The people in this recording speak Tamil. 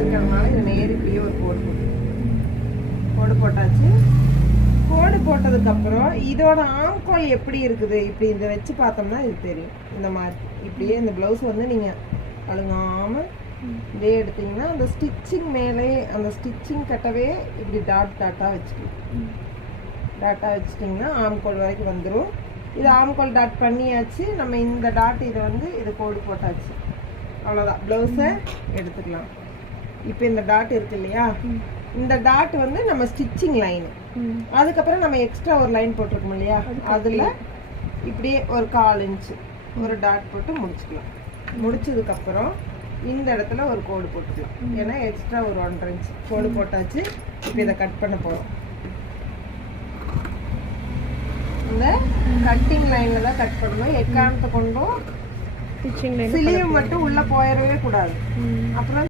இருக்கிறதுனால இதை நேர் இப்படியே ஒரு கோடு போட்டாச்சு. கோடு போட்டதுக்கப்புறம் இதோட ஆம்கோல் எப்படி இருக்குது இப்படி இதை வச்சு பார்த்தோம்னா இது தெரியும். இந்த மாதிரி இப்படியே இந்த ப்ளவுஸ் வந்து நீங்கள் அழுங்காமல் இதே எடுத்தீங்கன்னா அந்த ஸ்டிச்சிங் மேலே அந்த ஸ்டிச்சிங் கட்டவே இப்படி டாட்டாக வச்சுக்கலாம். டாட்டாக வச்சுட்டிங்கன்னா ஆம்கோல் வரைக்கும் வந்துடும். இது ஆம்கோல் டாட் பண்ணியாச்சு. நம்ம இந்த டாட் இதை வந்து இது கோடு போட்டாச்சு. அவ்வளோதான், ப்ளவுஸை எடுத்துக்கலாம். இப்போ இந்த டாட் இருக்கு இல்லையா, இந்த டாட் வந்து நம்ம ஸ்டிச்சிங் லைனு. அதுக்கப்புறம் நம்ம எக்ஸ்ட்ரா ஒரு லைன் போட்டிருக்கோம் இல்லையா, அதில் இப்படியே ஒரு 1/4 இன்ச்சு ஒரு டாட் போட்டு முடிச்சுக்கலாம். முடிச்சதுக்கப்புறம் இந்த இடத்துல ஒரு கோடு போட்டுக்கலாம். ஏன்னா எக்ஸ்ட்ரா ஒரு 1/2 இன்ச்சு கோடு போட்டாச்சு. இப்போ இதை கட் பண்ண போகிறோம். இந்த கட்டிங் லைனில் தான் கட் பண்ணணும். எக்காரணத்தை கொண்டும் ஸ்டிச்சிங் லைன் சிலியும் மட்டும் உள்ளே போயிடவே கூடாது. அப்புறம்